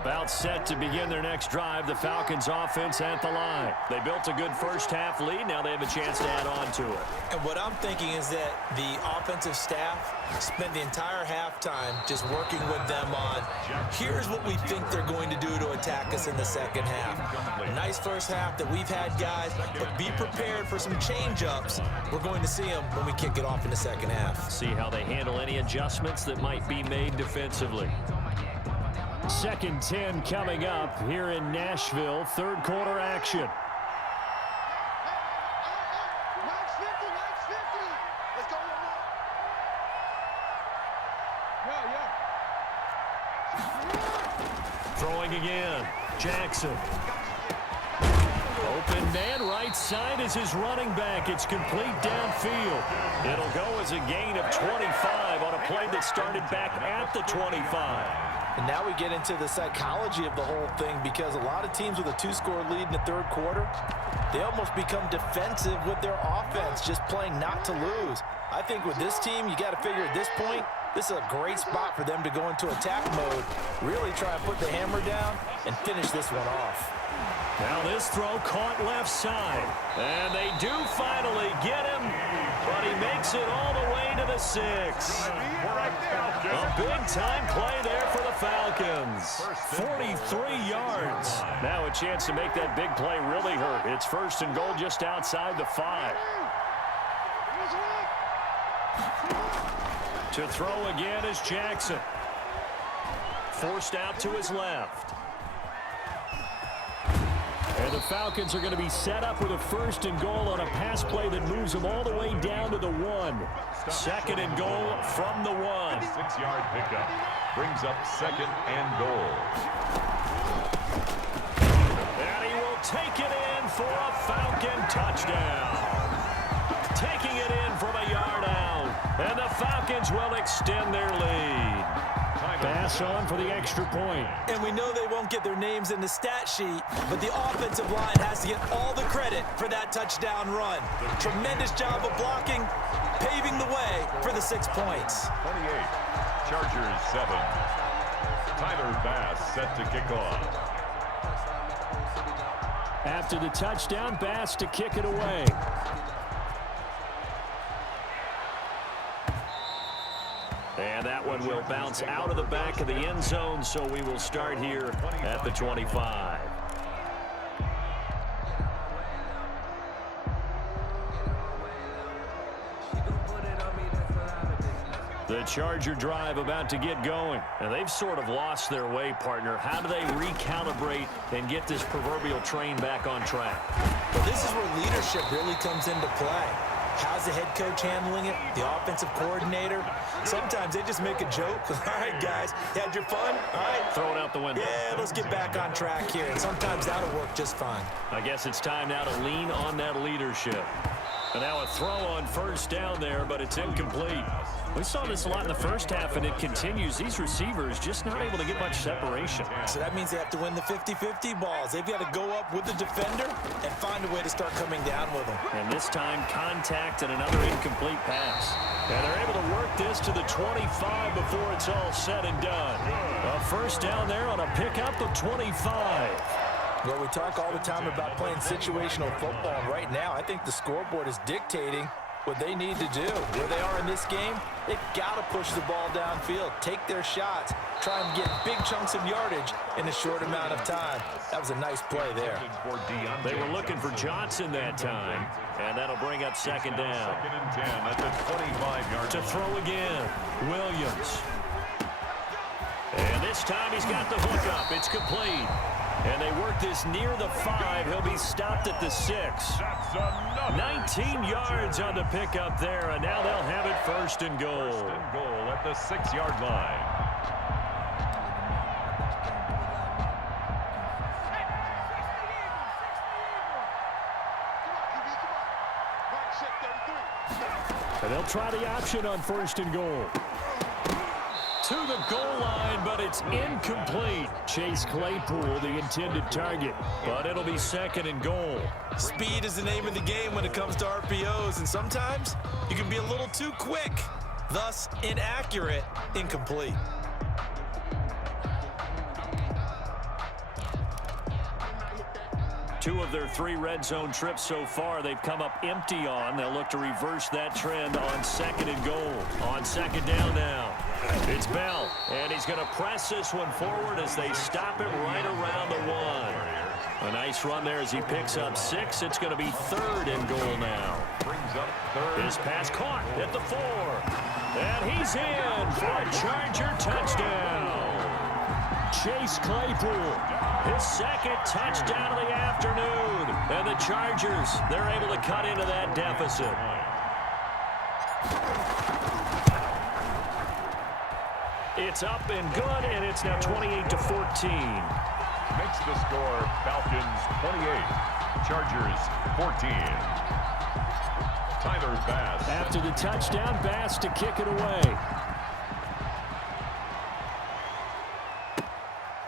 About set to begin their next drive, the Falcons offense at the line. They built a good first-half lead. Now they have a chance to add on to it. And what I'm thinking is that the offensive staff spent the entire halftime just working with them on, here's what we think they're going to do to attack us in the second half. A nice first half that we've had, guys, but be prepared for some change-ups. We're going to see them when we kick it off in the second half. See how they handle any adjustments that might be made defensively. 2nd 10 coming up here in Nashville. Third quarter action. Throwing again. Jackson. Open man, right side is his running back. It's complete downfield. It'll go as a gain of 25 on a play that started back at the 25. And now we get into the psychology of the whole thing, because a lot of teams with a 2-score lead in the third quarter, they almost become defensive with their offense, just playing not to lose. I think with this team, you got to figure at this point, this is a great spot for them to go into attack mode, really try and put the hammer down and finish this one off. Now this throw caught left side. And they do finally get him, but he makes it all the way to the 6. A big-time play there for the Falcons. 43 yards. Now a chance to make that big play really hurt. It's 1st and goal just outside the 5. To throw again is Jackson. Forced out to his left. And the Falcons are going to be set up with a 1st and goal on a pass play that moves them all the way down to the 1. 2nd and goal from the 1. 6-yard pickup brings up 2nd and goal. And he will take it in for a Falcon touchdown. Taking it in from a yard out. And the Falcons will extend their lead. Pass on for the extra point. And we know they won't get their names in the stat sheet, but the offensive line has to get all the credit for that touchdown run. Tremendous job of blocking, paving the way for the 6 points. 28, Chargers 7. Tyler Bass set to kick off. After the touchdown, Bass to kick it away. And that one will bounce out of the back of the end zone, so we will start here at the 25. The Charger drive about to get going, and they've sort of lost their way, partner. How do they recalibrate and get this proverbial train back on track? Well, this is where leadership really comes into play. How's the head coach handling it? The offensive coordinator? Sometimes they just make a joke. All right, guys, you had your fun? All right. Throw it out the window. Yeah, let's get back on track here. And sometimes that'll work just fine. I guess it's time now to lean on that leadership. And now a throw on 1st down there, but it's incomplete. We saw this a lot in the first half, and it continues. These receivers just not able to get much separation. So that means they have to win the 50-50 balls. They've got to go up with the defender and find a way to start coming down with them. And this time, contact and another incomplete pass. And they're able to work this to the 25 before it's all said and done. A 1st down there on a pickup of 25. Well, we talk all the time about playing situational football, and right now I think the scoreboard is dictating what they need to do. Where they are in this game, they've got to push the ball downfield, take their shots, try and get big chunks of yardage in a short amount of time. That was a nice play there. They were looking for Johnson that time, and that'll bring up 2nd down. 2nd and 10 at the 25-yard line. To throw again, Williams. And this time he's got the hook up. It's complete. And they work this near the 5. He'll be stopped at the 6. 19 yards on the pickup there, and now they'll have it 1st and goal. 1st and goal at the 6-yard line. And they'll try the option on 1st and goal. To the goal line, but it's incomplete. Chase Claypool, the intended target, but it'll be 2nd and goal. Speed is the name of the game when it comes to RPOs, and sometimes you can be a little too quick, thus inaccurate, incomplete. 2 of their 3 red zone trips so far, they've come up empty on. They'll look to reverse that trend on 2nd and goal. On 2nd down now, it's Bell, and he's going to press this one forward as they stop it right around the 1. A nice run there as he picks up 6. It's going to be 3rd and goal now. Brings up 3rd. His pass caught at the 4. And he's in for a Charger touchdown. Chase Claypool, his 2nd touchdown of the afternoon. And the Chargers, they're able to cut into that deficit. It's up and good, and it's now 28-14. Makes the score Falcons 28, Chargers 14. Tyler Bass. After the touchdown, Bass to kick it away.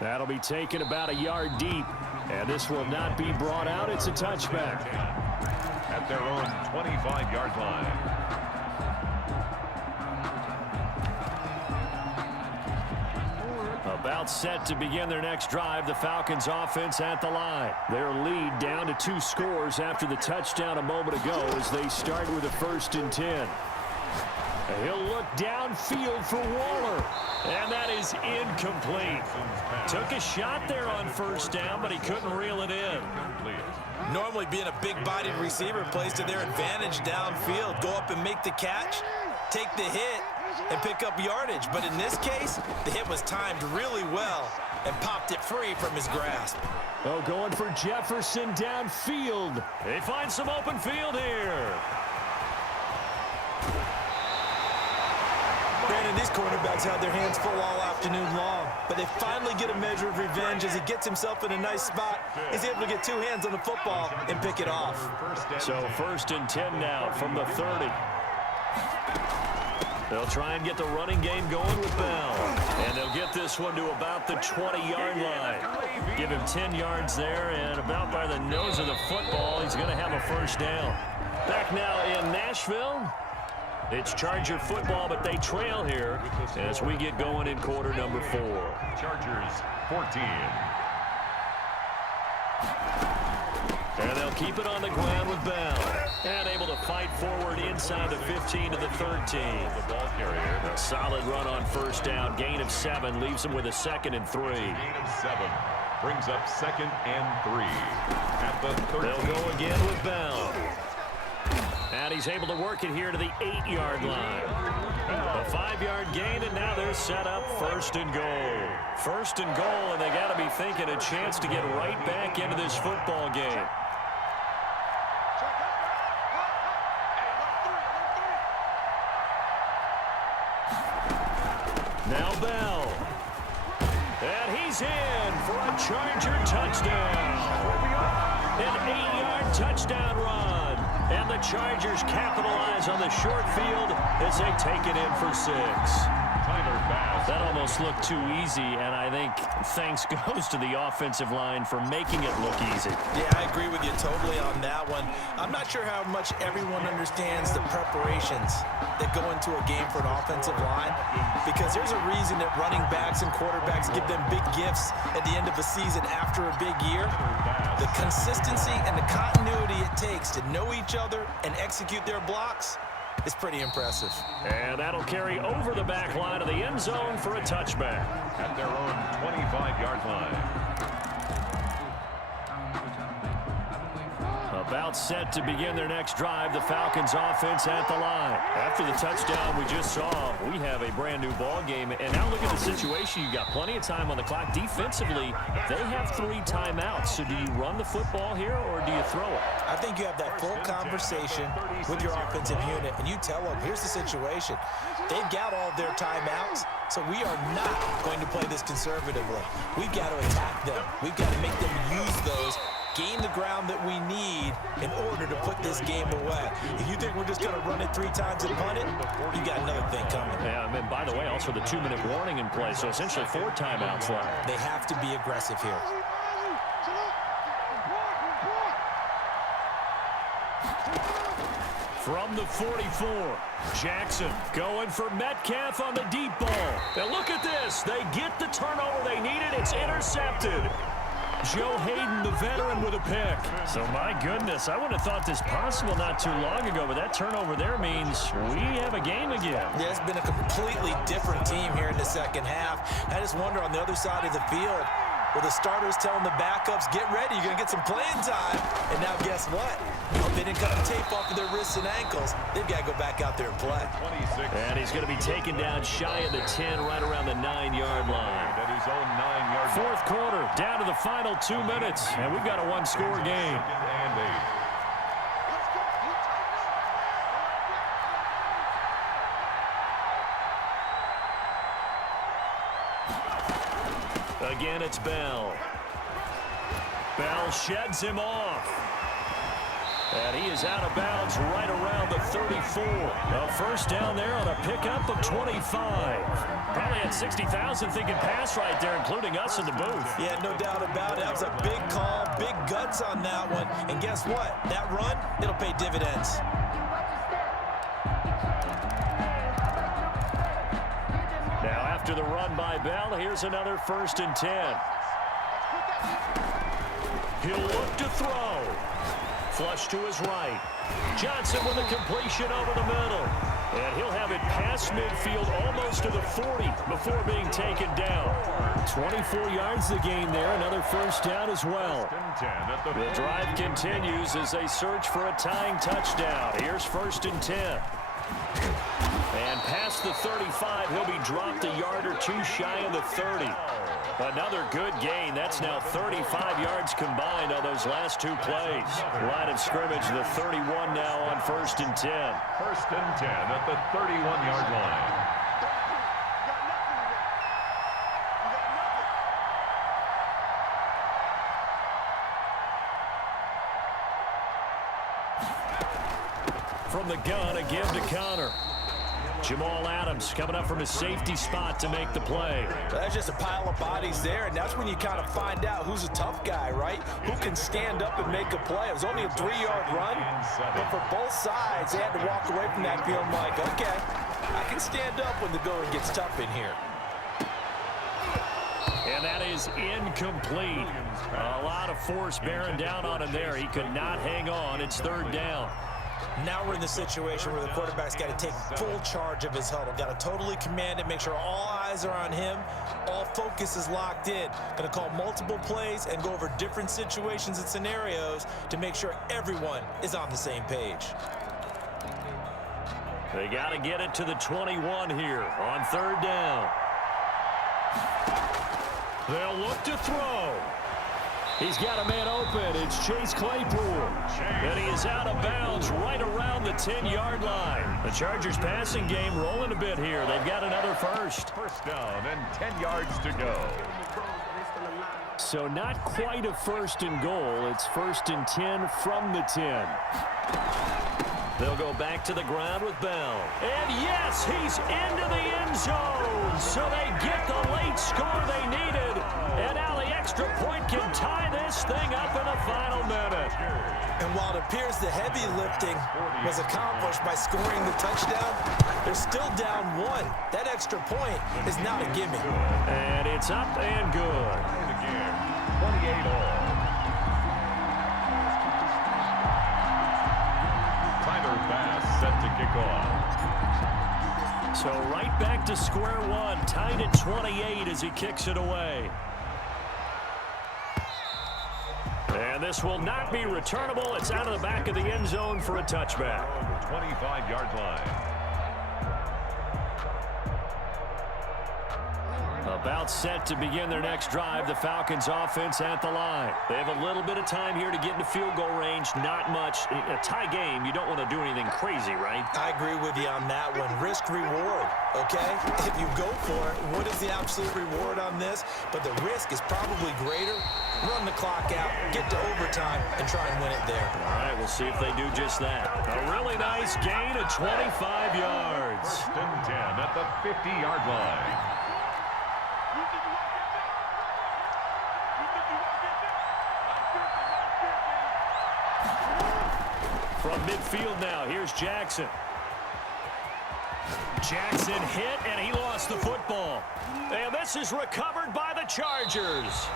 That'll be taken about a yard deep, and this will not be brought out. It's a touchback. At their own 25-yard line. About set to begin their next drive, the Falcons offense at the line. Their lead down to 2 scores after the touchdown a moment ago as they start with a 1st and 10. He'll look downfield for Waller, and that is incomplete. Took a shot there on 1st down, but he couldn't reel it in. Normally being a big-bodied receiver plays to their advantage downfield. Go up and make the catch, take the hit, and pick up yardage. But in this case, the hit was timed really well and popped it free from his grasp. Oh, going for Jefferson downfield. They find some open field here. Brandon, these cornerbacks had their hands full all afternoon long, but they finally get a measure of revenge as he gets himself in a nice spot. He's able to get 2 hands on the football and pick it off. So 1st and 10 now from the 30. They'll try and get the running game going with Bell. And they'll get this one to about the 20-yard line. Give him 10 yards there, and about by the nose of the football, he's going to have a 1st down. Back now in Nashville. It's Charger football, but they trail here as we get going in quarter number 4. Chargers 14. And they'll keep it on the ground with Bell. And able to fight forward inside the 15 to the 13. The ball carrier. A solid run on 1st down. Gain of 7 leaves him with a 2nd and 3. Gain of 7. Brings up 2nd and 3. At the 13. They'll go again with Bell. And he's able to work it here to the 8-yard line. A 5-yard gain, and now they're set up 1st and goal. 1st and goal, and they got to be thinking a chance to get right back into this football game. Now Bell. And he's in for a Charger touchdown. An 8-yard touchdown run. And the Chargers capitalize on the short field as they take it in for 6. Tyler Bass. That almost looked too easy, and I think thanks goes to the offensive line for making it look easy. Yeah, I agree with you totally on that one. I'm not sure how much everyone understands the preparations that go into a game for an offensive line, because there's a reason that running backs and quarterbacks give them big gifts at the end of a season after a big year. The consistency and the continuity it takes to know each other and execute their blocks is pretty impressive. And that'll carry over the back line of the end zone for a touchback. At their own 25-yard line. About set to begin their next drive, the Falcons offense at the line. After the touchdown we just saw, we have a brand new ball game. And now look at the situation. You got plenty of time on the clock. Defensively, they have 3 timeouts. So do you run the football here or do you throw it? I think you have that full conversation with your offensive unit, and you tell them, here's the situation. They've got all their timeouts, so we are not going to play this conservatively. We've got to attack them. We've got to make them use those, gain the ground that we need in order to put this game away. If you think we're just going to run it 3 times and punt it, you got another thing coming. Yeah, and by the way, also the 2-minute warning in play, so essentially 4 timeouts left. They have to be aggressive here. From the 44, Jackson going for Metcalf on the deep ball. And look at this. They get the turnover they needed. It's intercepted. Joe Hayden, the veteran, with a pick. So, my goodness, I wouldn't have thought this possible not too long ago, but that turnover there means we have a game again. Yeah, it's been a completely different team here in the second half. I just wonder on the other side of the field, where the starters telling the backups, get ready, you're going to get some playing time. And now guess what? Oh, they didn't cut the tape off of their wrists and ankles. They've got to go back out there and play. 26. And he's going to be taken down shy of the 10, right around the 9-yard line. At his own 9-yard line. Fourth quarter, down to the final 2 minutes, and we've got a one-score game. Second and 8. Again, it's Bell. Bell sheds him off. And he is out of bounds right around the 34. A first down there on a pickup of 25. Probably had 60,000 thinking pass right there, including us in the booth. Yeah, no doubt about it. That was a big call, big guts on that one. And guess what? That run, it'll pay dividends. Now after the run by Bell, here's another 1st and 10. He'll look to throw. Flush to his right. Johnson with a completion over the middle. And he'll have it past midfield almost to the 40 before being taken down. 24 yards the gain there. Another first down as well. The drive continues as they search for a tying touchdown. Here's 1st and 10. And past the 35, he'll be dropped a yard or two shy of the 30. Another good gain. That's now 35 yards combined on those last 2 plays. Line of scrimmage, the 31 now on 1st and 10. 1st and 10 at the 31-yard line. From the gun, a give to Connor. Jamal Adams coming up from his safety spot to make the play. That's just a pile of bodies there, and that's when you kind of find out who's a tough guy, right? Who can stand up and make a play. It was only a 3-yard run, but for both sides, they had to walk away from that feeling like, okay, I can stand up when the going gets tough in here. And that is incomplete. A lot of force bearing down on him there. He could not hang on. It's 3rd down. Now we're in the situation where the quarterback's got to take full charge of his huddle. Got to totally command it, make sure all eyes are on him. All focus is locked in. Going to call multiple plays and go over different situations and scenarios to make sure everyone is on the same page. They got to get it to the 21 here on 3rd down. They'll look to throw. He's got a man open. It's Chase Claypool. And he is out of bounds right around the 10-yard line. The Chargers passing game rolling a bit here. They've got another first. First down and 10 yards to go. So not quite a 1st and goal. It's 1st and 10 from the 10. They'll go back to the ground with Bell. And yes, he's into the end zone. So they get the late score they needed. And now the extra point can tie this thing up in the final minute. And while it appears the heavy lifting was accomplished by scoring the touchdown, they're still down 1. That extra point is not a gimme. And it's up and good. 28 all. Set to kick off. So right back to square one, tied at 28 as he kicks it away. And this will not be returnable. It's out of the back of the end zone for a touchback. 25-yard line. About set to begin their next drive. The Falcons offense at the line. They have a little bit of time here to get into field goal range. Not much. A tie game, you don't want to do anything crazy, right? I agree with you on that one. Risk reward, okay? If you go for it, what is the absolute reward on this? But the risk is probably greater. Run the clock out, get to overtime, and try and win it there. All right, we'll see if they do just that. A really nice gain of 25 yards. 1st and 10 at the 50-yard line. From midfield now, here's Jackson. Jackson hit, and he lost the football. And this is recovered by the Chargers.